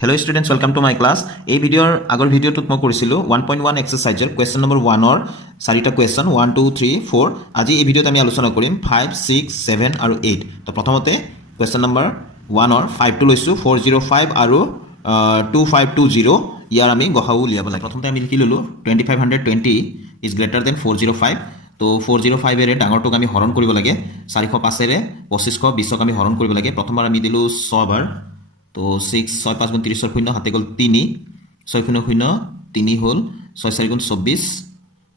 Hello students, welcome to my class. এই ভিডিওৰ আগৰ ভিডিওটোত মই কৰিছিলোঁ 1.1 এক্সাৰসাইজৰ কুৱেশ্যন নম্বৰ 1ৰ চাৰিটা কুৱেশ্যন 1 2 3 4 আজি এই ভিডিওত আমি আলোচনা কৰিম 5 6 7 আৰু 8 তো প্ৰথমতে কুৱেশ্যন নম্বৰ 1ৰ 5 টো লৈছো 405 আৰু 2520 ইয়াৰ আমি গসাউ উলিয়াব লাগে প্ৰথমতে আমি লিখি ললো 2520 is greater than 405 তো 405 এৰে ডাঙৰটোক আমি হৰণ কৰিব লাগে 405 এৰে 2520 আমি হৰণ কৰিব লাগে প্ৰথমবাৰ আমি দিলো 6 বাৰ তো 6 6 5 গুণ 30 শূন্য হাতে গল 3 6 শূন্য শূন্য 3 হল 6 4 গুণ 24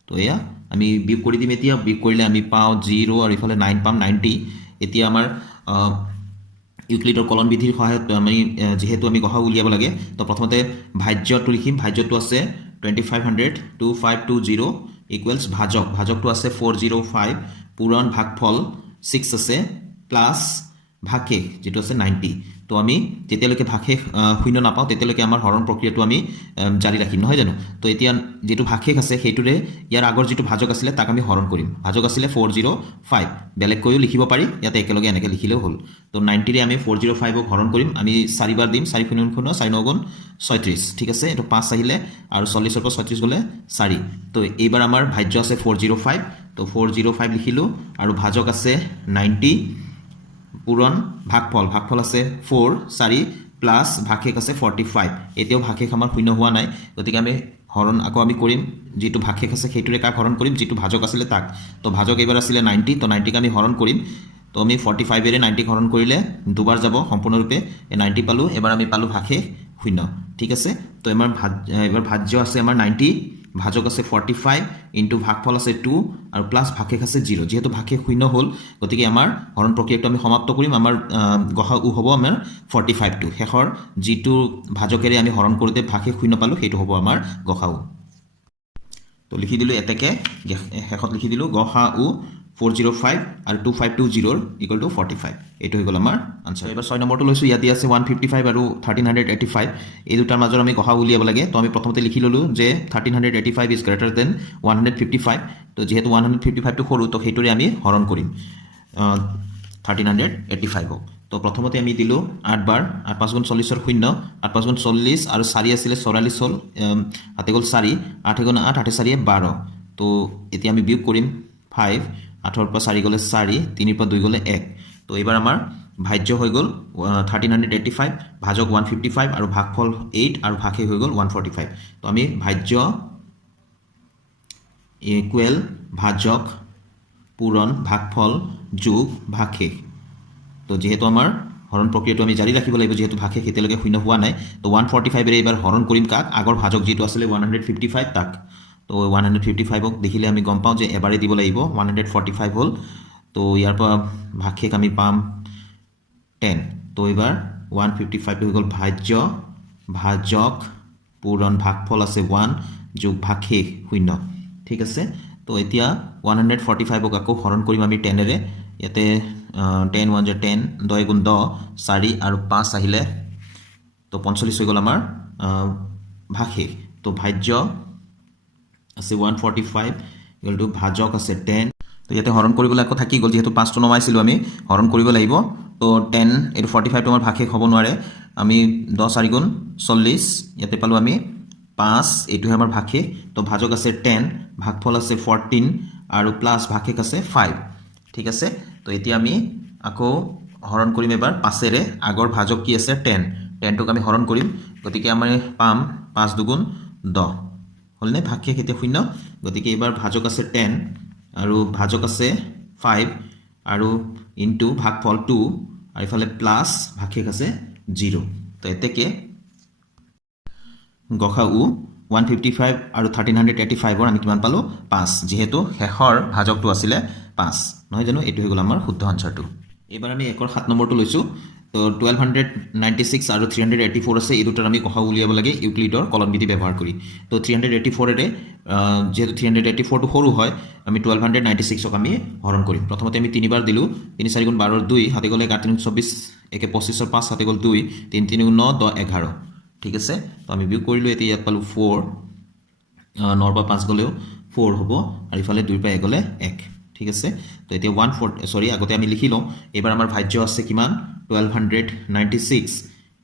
তো এয়া আমি বিয়োগ কৰি দিম এতিয়া বিয়োগ কৰিলে আমি পাও 0 আৰু ইফালে 9 পাম 90 এতিয়া আমাৰ ইউক্লিডৰ কলন বিধিৰ সহায়ত আমি যেহেতু আমি গসাউ উলিয়াব লাগে তো প্ৰথমতে ভাজ্যটো লিখিম ভাজ্যটো আছে 2500 2520 ইকুৱেলছ ভাজকটো আছে 405 পূৰণ ভাগফল 6 আছে প্লাস ভাগশেষ যেটো আছে 90 তো আমি যেতিয়ালৈকে ভাগশেষ শূন্য নাপাও তেতিয়ালৈকে আমাৰ হৰণ প্ৰক্ৰিয়াটো আমি জাৰি ৰাখিম নহয় জানো তো এতিয়া যেটো ভাগশেষ আছে সেইটোৰে ইয়াৰ আগৰ যেটো ভাজক আছিল তাক আমি হৰণ কৰিম ভাজক আছিল 405 বেলেগ কৈও লিখিব পাৰি ইয়াতে একেলগে এনেকে লিখিলেও হল তো 90 ৰে আমি 405 ক হৰণ কৰিম আমি 4 বাৰ দিম 4 শূন্য শূন্য 4 9 গুণ 36 ঠিক আছে এটো 5 আহিলে আৰু 40 ৰ পৰা 36 গলে 4 তো এইবাৰ আমাৰ ভাজ্য আছে 405 তো 405 লিখিলো আৰু ভাজক আছে 90 পূৰণ ভাগফল আছে 4 4 প্লাস ভাগশেষ আছে 45 এতিয়াও ভাগশেষ আমাৰ শূন্য হোৱা নাই গতিকে আমি হৰণ আকৌ আমি কৰিম যেটো ভাগশেষ আছে সেইটোৰে কাক হৰণ কৰিম যেটো ভাজক আছিল তাক তো ভাজক এবাৰ আছিল 90 তো 90 ক আমি হৰণ কৰিম তো আমি 45 এৰে 90 হৰণ কৰিলে দুবাৰ যাব সম্পূৰ্ণৰূপে 90 পালো এবাৰ আমি পালো ভাগশেষ শূন্য ঠিক আছে তো এবাৰ ভাজ্য আছে আমাৰ 90 ভাজক আছে 45 ইনটু ভাগফল আছে 2 আৰু প্লাস ভাগশেষ আছে 0 যেহেতু ভাগশেষ শূন্য হল গতিকে আমাৰ হৰণ প্ৰক্ৰিয়াটো আমি সমাপ্ত কৰিম আমাৰ গসাউ হ'ব আমাৰ 45 টো শেষৰ যেটো ভাজকেৰে আমি হৰণ কৰোতে ভাগশেষ শূন্য পালো সেইটো হ'ব আমাৰ গসাউ তো লিখি দিলো এতেকে শেষত লিখি দিলো গসাউ 405 আৰু 2520 ইকুৱেল টু 45 এটো হৈ গল আমাৰ আনসাৰ এবাৰ 6 নম্বৰটো লৈছো ইয়াতে আছে 155 আৰু 1385 এই দুটাৰ মাজৰ আমি গসাউ উলিয়াব লাগে তো আমি প্ৰথমতে লিখি ললো যে 1385 ইজ গ্ৰেটাৰ দেন 155 তো যেহেতু 155 টো সৰু তো হেইটোৰে আমি হৰণ কৰিম 1385 তো প্ৰথমতে আমি দিলো 8 বাৰ 8 5 গুণ 40 ৰ শূন্য 8 5 গুণ 40 আৰু 4 আছিল 44 হল হাতে গল 4 8 গুণ 8 8 4 12 তো এতিয়া আমি বিয়োগ কৰিম 5 8 ৰ পৰা 4 গলে 4 3 ৰ পৰা 2 গলে 1 তো এবাৰ আমাৰ ভাজ্য হৈ গল 1385 ভাজক 155 আৰু ভাগফল 8 আৰু ভাগশেষ হৈ গল 145 তো আমি ভাজ্য ইকুৱেল ভাজক পূৰণ ভাগফল যোগ ভাগশেষ তো যেহেতু আমাৰ হৰণ প্ৰক্ৰিয়াটো আমি জাৰি ৰাখিব লাগিব যেহেতু ভাগশেষ এতিয়ালৈকে শূন্য হোৱা নাই তো 145 এৰে এবাৰ হৰণ কৰিম কাক আগৰ ভাজক যেটো আছিল 155 তাক তো 155 ক দেখিলে আমি গম পাও যে এবাৰে দিব লাগিব 145 হল তো ইয়াৰ পৰা ভাগশেষ আমি পাম 10 তো এবাৰ 155 হৈ গল ভাজ্য ভাজক পূৰণ ভাগফল আছে 1 যোগ ভাগশেষ শূন্য ঠিক আছে তো এতিয়া 145 ক আকৌ হৰণ কৰিম আমি 10 এৰে ইয়াতে 10 1 10 10 গুণ 10 4 আৰু 5 আহিলে তো 45 হৈ গল আমাৰ ভাগশেষ তো ভাজ্য আছে 145 ইকুৱেল টু ভাজক আছে 10 তো ইয়াতে হৰণ কৰিবলৈ আকৌ থাকি গল যেহেতু 5 টো নমাইছিলো আমি হৰণ কৰিব লাগিব তো 10 এটো 45 টো আমাৰ ভাগশেষ হ'ব নোৱাৰে আমি 10 4 গুণ 40 ইয়াতে পালো আমি 5 এটো আমাৰ ভাগশেষ তো ভাজক আছে 10 ভাগফল আছে 14 আৰু প্লাস ভাগশেষ আছে 5 ঠিক আছে তো এতিয়া আমি আকৌ হৰণ কৰিম এবাৰ 5 এৰে আগৰ ভাজক কি আছে 10 টোক আমি হৰণ কৰিম গতিকে আমি পাম 5 দুগুণ 10 হলনে ভাগশেষ এতিয়া শূন্য গতিকে এবাৰ ভাজক আছে 10 আৰু ভাজক আছে 5 আৰু ইনটু ভাগফল 2 আৰু ইফালে প্লাস ভাগশেষ আছে 0 তো এতেকে গসাউ 155 আৰু 1385 ৰ আমি কিমান পালো 5 যেহেতু শেষৰ ভাজকটো আছিল 5 নহয় জানো এটো হৈ গল আমাৰ শুদ্ধ আনসাৰটো এবাৰ আমি 1 ৰ 7 নম্বৰটো লৈছো তো 1296 আৰু 384 আছে এই দুটাৰ আমি গসাউ উলিয়াব লাগে ইউক্লিডৰ কলন বিধি ব্যৱহাৰ কৰি তো 384 এৰে যেহেতু 384 টো সৰু হয় আমি 1296 ক আমি হৰণ কৰিম প্ৰথমতে আমি 3 বাৰ দিলো 3 4 গুণ 12 ৰ 2 হাতে গলে 8 24 একে 25 ৰ 5 হাতে গল 2 3 3 গুণ 9 10 11 ঠিক আছে তো আমি বিয়োগ কৰিলো এতিয়া ইয়াত পালো 4 9 পৰা 5 গলেও 4 হ'ব আৰু ইফালে 2 পৰা 1 গলে 1 ঠিক আছে তো এতিয়া 14 আগতে আমি লিখি লওঁ এবাৰ আমাৰ ভাজ্য আছে কিমান 1296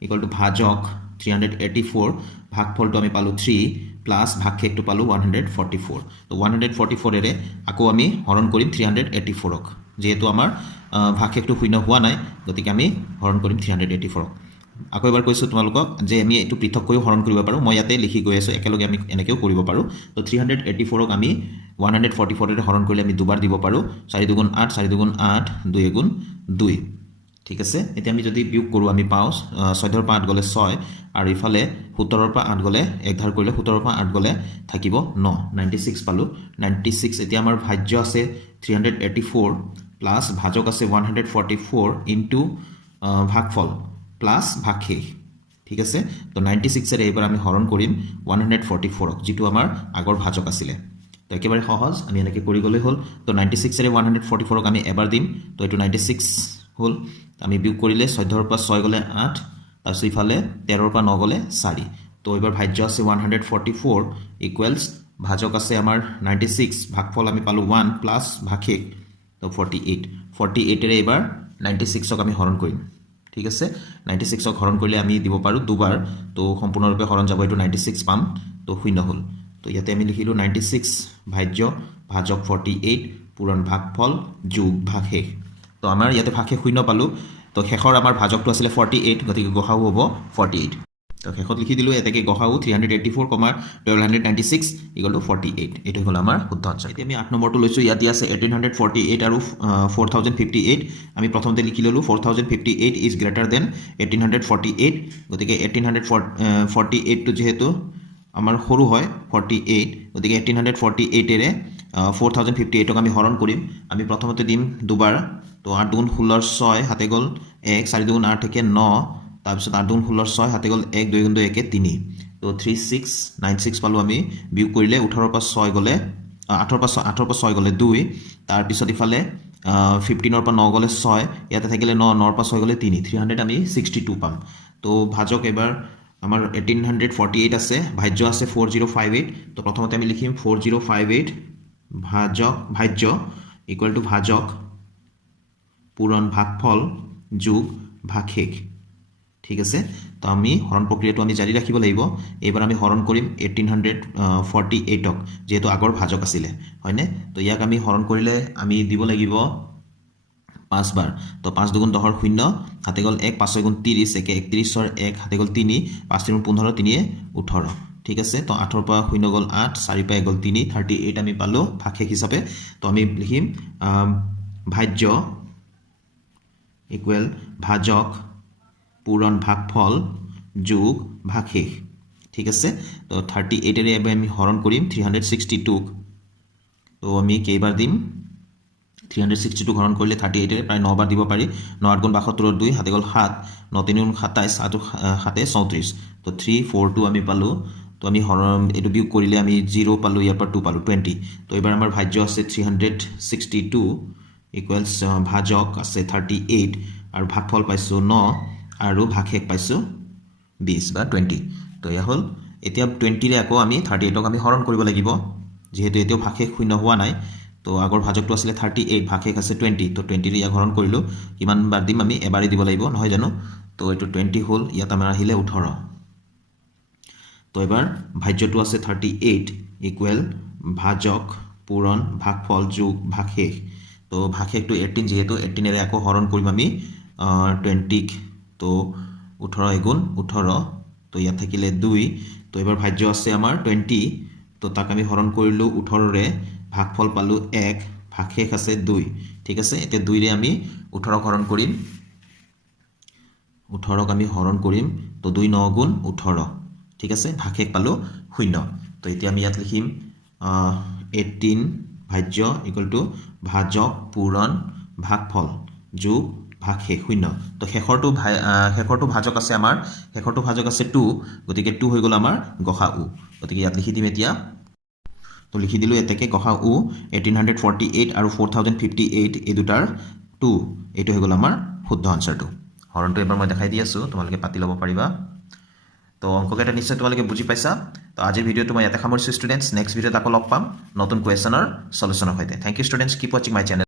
ইকুৱেল টু ভাজক 384 ভাগফলটো আমি পালোঁ 3 প্লাছ ভাগশেষটো পালোঁ 144 তো 144 এৰে আকৌ আমি হৰণ কৰিম 384ক যেহেতু আমাৰ ভাগশেষটো শূন্য হোৱা নাই গতিকে আমি হৰণ কৰিম 384ক আকৌ এবাৰ কৈছোঁ তোমালোকক যে আমি এইটো পৃথককৈ হৰণ কৰিব পাৰোঁ মই ইয়াতে লিখি গৈ আছোঁ একেলগে আমি এনেকৈও কৰিব পাৰোঁ তো 384ক আমি 144 এৰে হৰণ কৰিলে আমি দুবাৰ দিব পাৰোঁ 4 দুগুণ 8 4 দুগুণ 8 2 এগুণ 2 ঠিক আছে এতিয়া আমি যদি বিয়োগ কৰোঁ আমি পাওঁ 14 পৰা 8 গ'লে 6 আৰু ইফালে 17 পৰা 8 গ'লে এক ধাৰ কৰিলে 17 পৰা 8 গ'লে থাকিব 9 96 পালোঁ 96 এতিয়া আমাৰ ভাজ্য আছে 384 প্লাছ ভাজক আছে 144 ইনটু ভাগফল প্লাছ ভাগশেষ ঠিক আছে তো 96 এৰে এইবাৰ আমি হৰণ কৰিম 144ক যিটো আমাৰ আগৰ ভাজক আছিলে তো একেবাৰে সহজ আমি এনেকৈ কৰি গ'লে হ'ল তো 96 এৰে 144ক আমি এবাৰ দিম তো এইটো 96 হ'ল আমি বিয়োগ কৰিলে 14 পৰা 6 গ'লে 8 তাৰপিছত ইফালে 13 পৰা 9 গ'লে 4 তো এইবাৰ ভাজ্য আছে 144 ইকুৱেলছ ভাজক আছে আমাৰ 96 ভাগফল আমি পালোঁ 1 প্লাছ ভাগশেষ তো 48 এৰে এইবাৰ 96ক আমি হৰণ কৰিম ঠিক আছে 96ক হৰণ কৰিলে আমি দিব পাৰোঁ দুবাৰ তো সম্পূৰ্ণৰূপে হৰণ যাব এইটো 96 পাম তো শূন্য হ'ল তো ইয়াতে আমি লিখিলোঁ 96 ভাজ্য ভাজক 48 পূৰণ ভাগফল যোগ ভাগশেষ তো আমাৰ ইয়াতে ভাগশেষ শূন্য পালোঁ তো শেষৰ আমাৰ ভাজকটো আছিলে 48 গতিকে গসাউ হ'ব 48 তো শেষত লিখি দিলোঁ এতেকে গসাউ 384, 1296 ইকুৱেল টু 48 এইটো হ'ল আমাৰ শুদ্ধ আনচাৰ এতিয়া আমি 8 নম্বৰটো লৈছোঁ ইয়াত দিয়া আছে 1848 আৰু 4058 আমি প্ৰথমতে লিখি ল'লোঁ 4058 ইজ গ্ৰেটাৰ দেন 1848 গতিকে 1848টো যিহেতু আমাৰ সৰু হয় 48 গতিকে 1848 এৰে 4058ক আমি হৰণ কৰিম আমি প্ৰথমতে দিম দুবাৰ তো 8 দুগুণ 16 6 হাতে গ'ল 1 4 দুগুণ 8 থেকে 9 তাৰপিছত 8 দুগুণ 16 6 হাতে গ'ল 1 2 গুণ 2 1 3 তো 3696 পালোঁ আমি বিয়োগ কৰিলে 18 পৰা 6 গ'লে 8 পৰা 6 গ'লে 2 তাৰপিছত ইফালে 15 পৰা 9 গ'লে 6 ইয়াতে থাকিলে 9 9 পৰা 6 গ'লে 3 300 আমি 62 পাম তো ভাজক এবাৰ আমাৰ 1848 আছে ভাজ্য আছে 4058 তো প্ৰথমতে আমি লিখিম 4058 ভাজ্য ইকুৱেল টু ভাজক পূৰণ ভাগফল যোগ ভাগশেষ ঠিক আছে তো আমি হৰণ প্ৰক্ৰিয়াটো আমি জাৰি ৰাখিব লাগিব এইবাৰ আমি হৰণ কৰিম 1848ক যেহেতু আগৰ ভাজক আছিলে হয়নে তো ইয়াক আমি হৰণ কৰিলে আমি দিব লাগিব 5 বাৰ তো 5 দুগুণ 10 0 হাতে গ'ল 1 5 গুণ 30 একে 31 1 হাতে গ'ল 3 5 3 15 3 18 ঠিক আছে তো 8 পৰা 0 গ'ল 8 4 পৰা গ'ল 3 38 আমি পালোঁ ভাগশেষ হিচাপে তো আমি লিখিম ভাজ্য ইকুৱেল ভাজক পূৰণ ভাগফল যোগ ভাগশেষ ঠিক আছে তো 38 এৰে এবাৰ আমি হৰণ কৰিম 362ক তো আমি কেইবাৰ দিম 362 হৰণ কৰিলে 38 এৰে প্ৰায় 9 বাৰ দিব পাৰি 9 গুণ 72 2 হাতে গ'ল 7 9 3 গুণ 27 7 34 তো 342 আমি পালোঁ তো আমি হৰণ এইটো বিয়োগ কৰিলে আমি 0 পালোঁ ইয়াৰ পৰা 2 পালোঁ 20 তো এইবাৰ আমাৰ ভাজ্য আছে 362 ইকুৱেলছ ভাজক আছে 38 আৰু ভাগফল পাইছোঁ 9 আৰু ভাগশেষ পাইছোঁ 20 বা 20 তো এয়া হ'ল এতিয়া 20ৰে আকৌ আমি 38ক আমি হৰণ কৰিব লাগিব যেহেতু এতিয়াও ভাগশেষ শূন্য হোৱা নাই তো আগৰ ভাজকটো আছিলে 38 ভাগশেষ আছে 20 তো 20ৰে ইয়াক হৰণ কৰিলোঁ কিমান বাৰ দিম আমি এবাৰেই দিব লাগিব নহয় জানো তো এইটো 20 হ'ল ইয়াত আমাৰ আহিলে 18 তো এবাৰ ভাজ্যটো আছে 38 ইকুৱেল ভাজক পূৰণ ভাগফল যোগ ভাগশেষ তো ভাগশেষটো 18 যেহেতু 18 এৰে আকৌ হৰণ কৰিম আমি 20ক তো 18 গুণ 18 তো ইয়াত থাকিলে 2 তো এবাৰ ভাজ্য আছে আমাৰ 20 তো তাক আমি হৰণ কৰিলোঁ 18ৰে ভাগফল পালোঁ 1 ভাগশেষ আছে 2 ঠিক আছে এতিয়া 2ৰে আমি 18ক হৰণ কৰিম 18ক আমি হৰণ কৰিম তো 2 9 গুণ 18 ঠিক আছে ভাগশেষ পালোঁ 0 তো এতিয়া আমি ইয়াত লিখিম 18 ভাজ্য ইকুৱেল টু ভাজক পূৰণ ভাগফল যোগ ভাগশেষ 0 তো শেষৰটো ভাজক আছে আমাৰ শেষৰটো ভাজক আছে 2 গতিকে 2 হৈ গ'ল আমাৰ গসাউ গতিকে ইয়াত লিখি দিম এতিয়া তো লিখি দিলোঁ এতেকে গসাউ 1848 আৰু 4058 এই দুটাৰ 2 এইটো হৈ গ'ল আমাৰ শুদ্ধ আনচাৰটো হৰণটো এবাৰ মই দেখাই দি আছোঁ তোমালোকে পাতি ল'ব পাৰিবা তো অংককেইটা নিশ্চয় তোমালোকে বুজি পাইছা তো আজিৰ ভিডিঅ'টো মই ইয়াতে সামৰিছোঁ ষ্টুডেণ্টছ নেক্সট ভিডিঅ'ত আকৌ লগ পাম নতুন কুৱেশ্যনৰ সলিউশ্যনৰ সৈতে থ্যাংক ইউ ষ্টুডেণ্টছ কিপ ৱাচিং মাই চেনেল